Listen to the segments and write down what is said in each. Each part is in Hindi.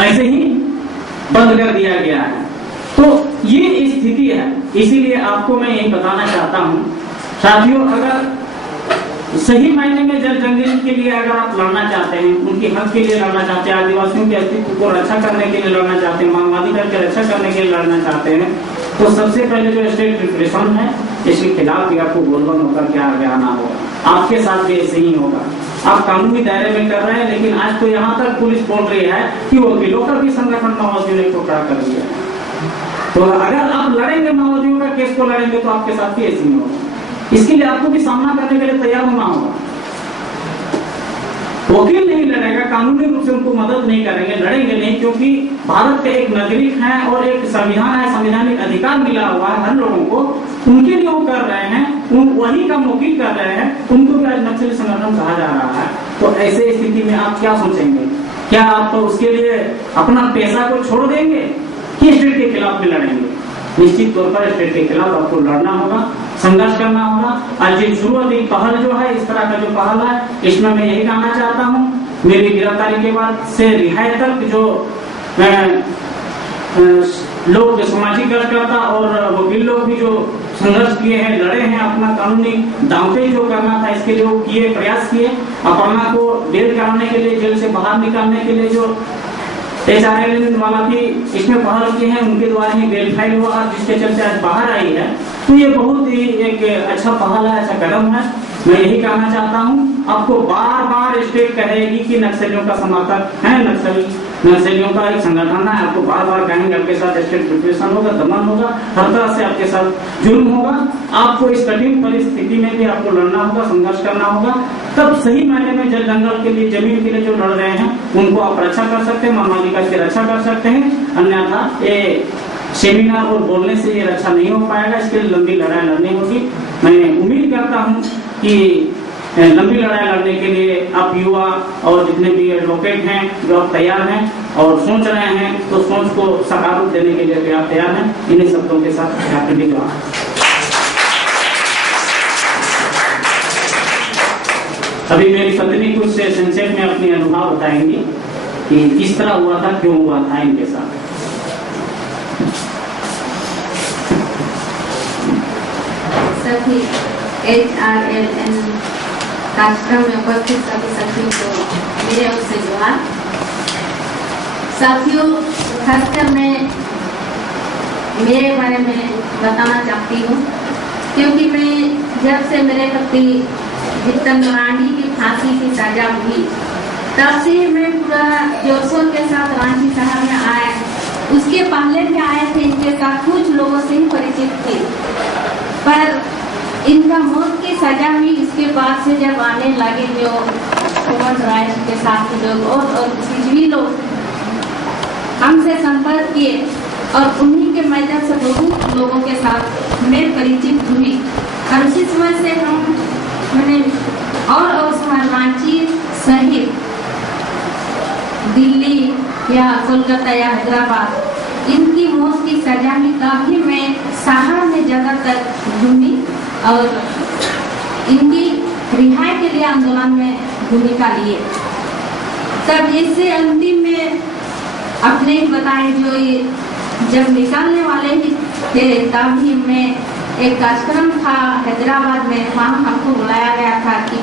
ऐसे ही बंद कर दिया गया है। तो ये स्थिति है। इसीलिए आपको मैं यही बताना चाहता हूँ साथियों, अगर सही मायने में जल जंगल के लिए अगर आप लड़ना चाहते हैं, उनके हक के लिए लड़ना चाहते हैं, आदिवासियों के अस्तित्व को रक्षा करने के लिए लड़ना चाहते हैं, मानवाधिकार की रक्षा करने के लिए लड़ना चाहते हैं, तो सबसे पहले जो स्टेट रिप्रेशन है इसके खिलाफ भी आपको बोलबम होकर के आगे आना होगा। आपके साथ भी ऐसे ही होगा। आप कानूनी दायरे में कर रहे हैं, लेकिन आज तो यहाँ तक पुलिस बोल रही है कि वकीलों का भी संगठन माओवादियों को खड़ा कर दिया। तो अगर आप लड़ेंगे माओवादियों का केस को लड़ेंगे तो आपके साथ भी ऐसे ही होगा। इसके लिए आपको भी सामना करने के लिए तैयार होना होगा। वकील नहीं लड़ेगा, कानूनी रूप से उनको मदद नहीं करेंगे, लड़ेंगे नहीं, क्योंकि भारत के एक नागरिक हैं और एक संविधान है, संवैधानिक अधिकार मिला हुआ है हर लोगों को, उनके लिए वो कर रहे हैं, वही का वकील कर रहे हैं, उनको भी आज नक्सली संगठन कहा जा रहा है। तो ऐसे स्थिति में आप क्या सोचेंगे? क्या आप तो उसके लिए अपना पैसा को छोड़ देंगे कि स्टेट के खिलाफ भी लड़ेंगे? निश्चित तौर पर स्टेट के खिलाफ आपको लड़ना होगा, संघर्ष करना होगा। आज शुरुआती पहल जो है, इस तरह का जो पहल है, इसमें मैं यही कहना चाहता हूँ, मेरी गिरफ्तारी के बाद से रिहाई तक जो लोग सामाजिक कार्यकर्ता और वकील लोग भी जो संघर्ष किए हैं, लड़े हैं, अपना कानूनी दांवपेच जो करना था इसके लिए वो किए, प्रयास किए। अपर्णा को बेल कराने के लिए, जेल से बाहर निकालने के लिए जो HRL वाला भी इसमें पहल किए हैं, उनके द्वारा ही बेल फाइल हुआ, जिसके चलते आज बाहर आई है। तो ये बहुत ही एक अच्छा पहल है, अच्छा कदम है। मैं यही कहना चाहता हूँ, आपको बार बार स्टेट कहेगी कि नक्सलियों का समर्थक है, नक्सलियों का एक संगठन है, आपको बार बार कहेंगे, आपके साथ स्टेट रिप्रेशन होगा, दमन होगा, हर तरह से आपके साथ जुल्म होगा। आपको इस कठिन परिस्थिति में भी आपको लड़ना होगा, संघर्ष करना होगा। तब सही मायने में जल जंगल के लिए, जमीन के लिए जो लड़ रहे हैं उनको आप रक्षा कर सकते हैं, मानवाधिकार की रक्षा कर सकते हैं। अन्यथा ये सेमिनार और बोलने से ये रक्षा नहीं हो पाएगा, इसके लिए लंबी लड़ाई लड़नी होगी। मैं उम्मीद करता हूँ कि लंबी लड़ाई लड़ने के लिए आप युवा और जितने भी एडवोकेट हैं जो आप तैयार हैं और सोच रहे हैं, तो सोच को साकार रूप देने के लिए भी आप तैयार हैं। इन्हीं शब्दों के साथ डॉक्टर भी जवाब। अभी मेरी पत्नी कुछ संक्षेप में अपनी अनुभव बताएंगी कि किस तरह हुआ था, क्यों हुआ था इनके साथ। सभी HRLN कार्यक्रम में उपस्थित सभी साथियों को मेरे ओर से जोहार। साथियों, खासकर मैं मेरे बारे में बताना चाहती हूँ, क्योंकि मैं जब से मेरे पति जितेंद्र राणी की फांसी की सजा हुई, तब से मैं पूरा जोशों के साथ रांची शहर में आए। उसके पहले भी आए थे, इनके साथ कुछ लोगों से ही परिचित थे, पर इनका मौत की सजा हुई। इसके बाद से जब आने लगे जो ह्यूमन राइट्स के साथ लोग और भी लोग हमसे संपर्क किए, और उन्हीं के माध्यम से बहुत लोगों के साथ मैं परिचित हुई। और उसी समय से मैंने और शहर रांची सहित दिल्ली या कोलकाता या हैदराबाद इनकी मौत की सजा हुई, तभी मैं शहर में ज्यादातर घूमी और इनकी रिहाई के लिए आंदोलन में भूमिका लिए। तब इससे अंतिम में अपने ही बताए जो ये जब निकालने वाले ही थे, तभी मैं एक कार्यक्रम था हैदराबाद में, वहाँ हमको बुलाया गया था कि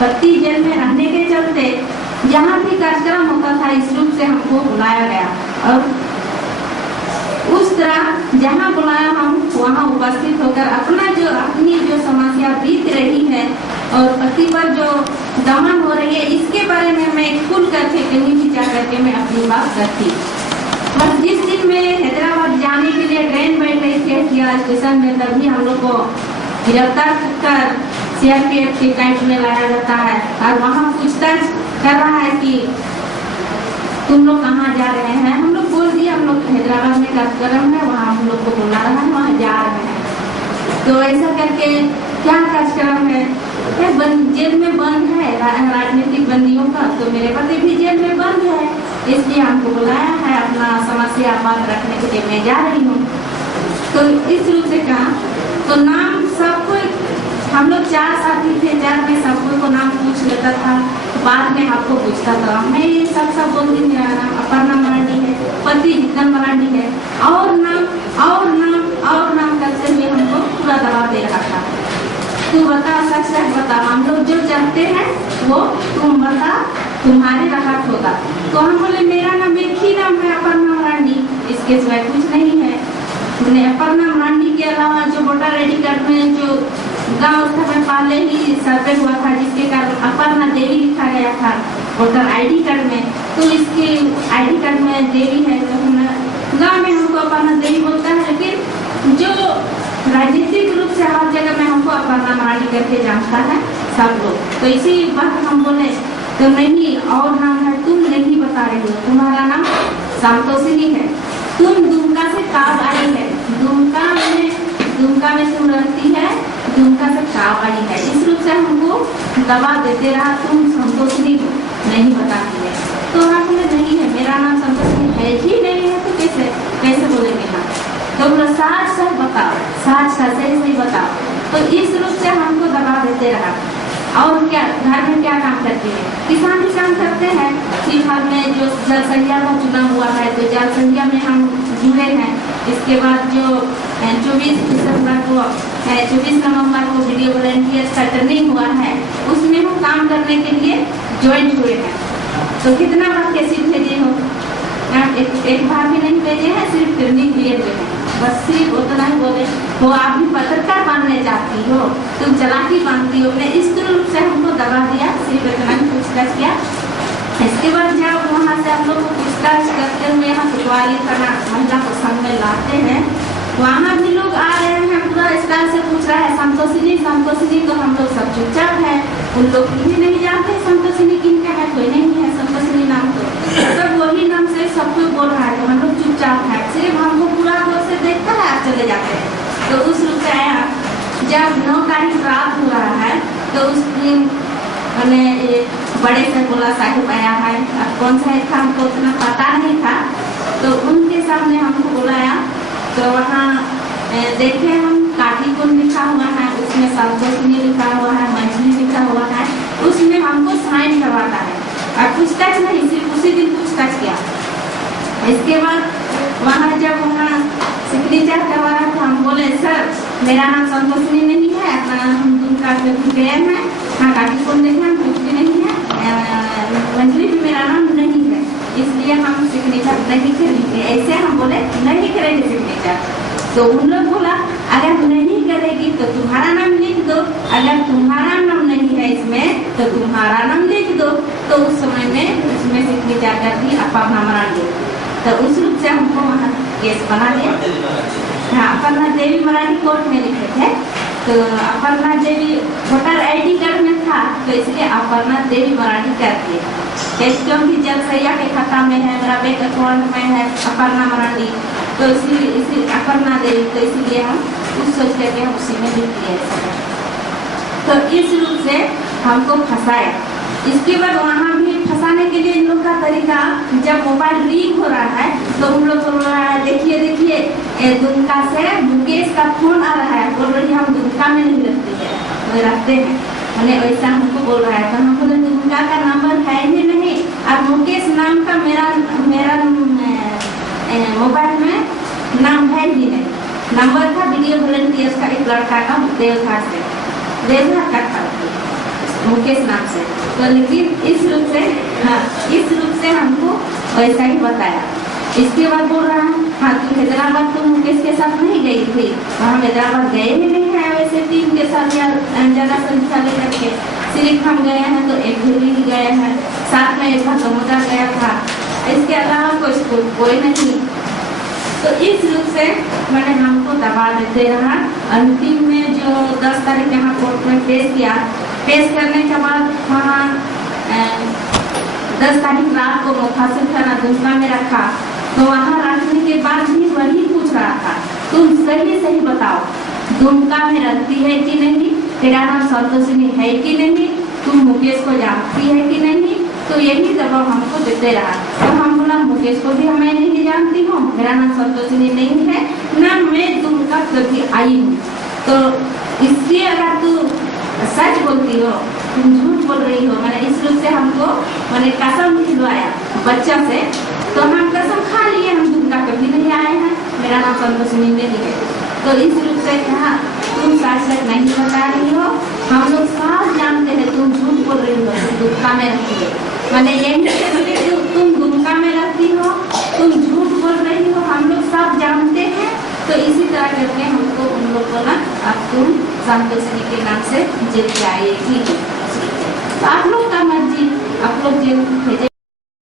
पति जेल में रहने के चलते जहाँ भी कार्यक्रम होता था इस रूप से हमको बुलाया गया, और उस तरह जहाँ बुलाया हम वहाँ उपस्थित होकर अपनी जो समस्या बीत रही है और पति पर जो दमन हो रही है, इसके बारे में मैं खुल करके कहीं भी जा करके मैं अपनी बात करती। बस जिस दिन मैं हैदराबाद जाने के लिए ट्रेन बैठ रही थी हटिया स्टेशन में, तभी हम लोग को गिरफ्तार कर CRPF के कैंप में लाया जाता है और वहाँ पूछताछ कर रहा है कि तुम लोग कहाँ जा रहे हैं। हम लोग बोल दिए हम लोग हैदराबाद में कार्यक्रम है, वहाँ हम लोग को बुला रहा है, वहाँ जा रहे हैं। तो ऐसा करके क्या कार्यक्रम है, जेल में बंद है राजनीतिक बंदियों का, तो मेरे पति भी जेल में बंद है, इसलिए हमको बुलाया है अपना समस्या बात रखने के लिए मैं जा रही हूँ। तो इस रूप से कहा, तो नाम सबको, हम लोग 4 साथी थे, 4 में सबको को नाम पूछ लेता था, बाद में आपको पूछता था। मैं ये सब बोलती, मेरा नाम अपर्णा मार्डी और नाम करते हुए हमको पूरा दबाव दे रहा था। तू बता, सच सच बता, हम लोग जो जानते हैं वो तुम बता, तुम्हारे राहत होगा। तो हम बोले मेरा नाम एक ही नाम है, अपर्णा मरांडी, इसके सिवाय कुछ नहीं है। मैंने अपर्णा मरांडी के अलावा जो वोटर आईडी कार्ड में जो गाँव था में पहले ही सर्वे हुआ था, जिसके कारण अपर्णा देवी लिखा गया था वोटर आईडी कार्ड में, तो इसके आईडी कार्ड में देवी है, तो गाँव में हमको अपर्णा देवी बोलता है। लेकिन जो राजनीतिक रूप से हर जगह में हमको अपर्णा मरांडी करके जानता है सब लोग। तो इसी बात हम बोले तो नहीं, और नाम है, तुम नहीं बता रही हो, तुम्हारा नाम संतोषिनी है, तुम दुमका से काब आई है, दुमका में तुम रहती है, दुमका से काब आई है। इस रूप से हमको दबाव देते रहा, तुम संतोषिनी हो, नहीं बताती है। तो हम बोले नहीं है, मेरा नाम संतोषिनी है ही नहीं है, तो कैसे बोलेंगे हम? तो बोला सच बताओ, सच सही बताओ। तो इस रूप से हमको दबाव देते रहा। और क्या घर में क्या काम करती है? किसान भी काम करते हैं। फिलहाल में जो जल संहिता का चुनाव हुआ है, तो जल संहिता में हम जुड़े हैं। इसके बाद जो 24 नवंबर को वीडियो वॉलंटियर्स का ट्रेनिंग हुआ है, उसमें हम काम करने के लिए ज्वाइन हुए हैं। तो कितना बार कैसे भेजे हो? एक बार भी नहीं भेजे हैं, सिर्फ ट्रेनिंग लिए हुए हैं, बस सिर्फ उतना ही बोले हो। आप भी पत्रकार बनने जाती हो, तुम चलाकी बनती हो, ने इस रूप से हमको दबा दिया, सिर्फ इतना ही पूछताछ किया। इसके बाद जब वहाँ से हम लोग को पूछताछ करते हुए यहाँ सुखवाली थाना महिला को संघ में लाते हैं, वहाँ भी लोग आ रहे हैं, पूरा स्टाइल से पूछ रहा है संतोषिनी, तो हम लोग सब चुपचाप है। उन लोग भी नहीं जानते संतोषिनी किनका है, कोई नहीं है संतोषिनी नाम, तो सब वही नाम से सब कोई बोल रहा है, तो हम लोग चुपचाप है, सिर्फ हमको पूरा गौर से देखता है, आप चले जाते हैं। तो उस रूप से आया। जब 9 तारीख रात हो रहा है, तो उस दिन मैंने बड़े से बोला साहिब आया है, अब कौन सा था हमको उतना पता नहीं था, तो उनके सामने हमको बुलाया। तो वहाँ देखे हम काठी कुंड लिखा हुआ है, उसमें संतोषिनी लिखा हुआ है, मंजली लिखा हुआ है, उसमें हमको साइन करवाता है। और पूछताछ नहीं, सिर्फ उसी दिन पूछताछ किया। इसके बाद वहाँ जब वहाँ सिग्नेचर करवा रहा था, हम बोले सर मेरा नाम संतोषिनी नहीं है, अपना नाम हम दुमका से गए हैं, हाँ काठी कुंड देखे हम कुछ भी नहीं है, मंजली भी मेरा नाम नहीं है, इसलिए हम सिग्नेचर नहीं करेंगे। ऐसे हम बोले नहीं करेंगे सिग्नेचर। तो उन लोग बोला अगर नहीं करेगी तो तुम्हारा नाम लिख दो, अगर तुम्हारा नाम नहीं है इसमें तो तुम्हारा नाम लिख दो। तो उस समय में उसमें सिग्नेचर कर दी अपर्णा मरांडी। तो उस रूप से हमको वहाँ केस बना दिया। हाँ, अपर्णा देवी मराठी कोर्ट में लिखे थे, तो अपर्णा देवी वोटर आईडी कार्ड में था, तो इसलिए अपर्णा देवी मराठी कर दिए। क्योंकि जल सैया के खाता में है, मेरा बैंक अकाउंट में है अपर्णा मराठी, तो इसी अपर्णा देवी, तो इसीलिए हम उस सोच करके हम उसी में लिख दिए। तो इस रूप से हमको फंसाया। इसके बाद वहाँ भी फंसाने के लिए इन लोग का तरीका, जब मोबाइल रिंग हो रहा है तो उन लोग बोल रहा है देखिए दुमका से मुकेश का फोन आ रहा है, बोल रही हम दुमका में नहीं रहते हैं, मैंने वैसा हमको बोल रहा है। तो हम बोले दुमका का नंबर है ही नहीं, और मुकेश नाम का मेरा मोबाइल में नाम है ही नहीं। नंबर था वीडियो वॉलंटियर्स का एक लड़का का देवघर का था मुकेश नाम से। तो लेकिन इस रूप से हमको वैसा ही बताया। इसके बाद बोल रहा है हाँ तू हैदराबाद तो मुकेश के साथ नहीं गई थी, तो हम हैदराबाद गए ही नहीं है वैसे टीम के साथ या ज़्यादा संख्या लेकर के, सिर्फ हम गए हैं तो एक भी गए हैं, साथ में एक समुद्र गया था, इसके अलावा कोई नहीं। तो इस रूप से मैंने हमको दबा देते रहा। अंतिम में जो 10 तारीख यहाँ कोर्ट में पेश करने के बाद वहाँ 10 तारीख रात को मुफासिल थाना दुमका में रखा। तो वहाँ रखने के बाद भी वही पूछ रहा था तुम सही बताओ दुमका में रहती है कि नहीं, तेरा नाम संतोषिनी है कि नहीं, तुम मुकेश को जानती है कि नहीं। तो यही दबाव हमको देते रहा। तो हम बोला मुकेश को भी मैं नहीं जानती हूँ, मेरा नाम संतोषिनी नहीं है, ना मैं दुमका कभी आई हूँ। तो इसलिए अगर तू सच बोलती हो, तुम झूठ बोल रही हो, मैंने इस रूप से हमको मैंने कसम खिलवाया बच्चा से। तो हम कसम खा लिए हम दुमका कभी नहीं आए हैं, मेरा नाम संतोषिनी मेरी है। तो इस रूप से कहा तुम सच नहीं बता रही हो, हम लोग साफ जानते हैं तुम झूठ बोल रही हो, तुम दुमका में रहती हो। मैंने ये नहीं तुम दुमका में रहती हो, तुम झूठ बोल रही हो, हम लोग सब जानते हैं। तो इसी तरह करके हमको उन लोग को ना अब तुम संतोषिनी के नाम से जेल जाएगी। तो आप लोग का मर्जी, आप लोग जेल भेजे।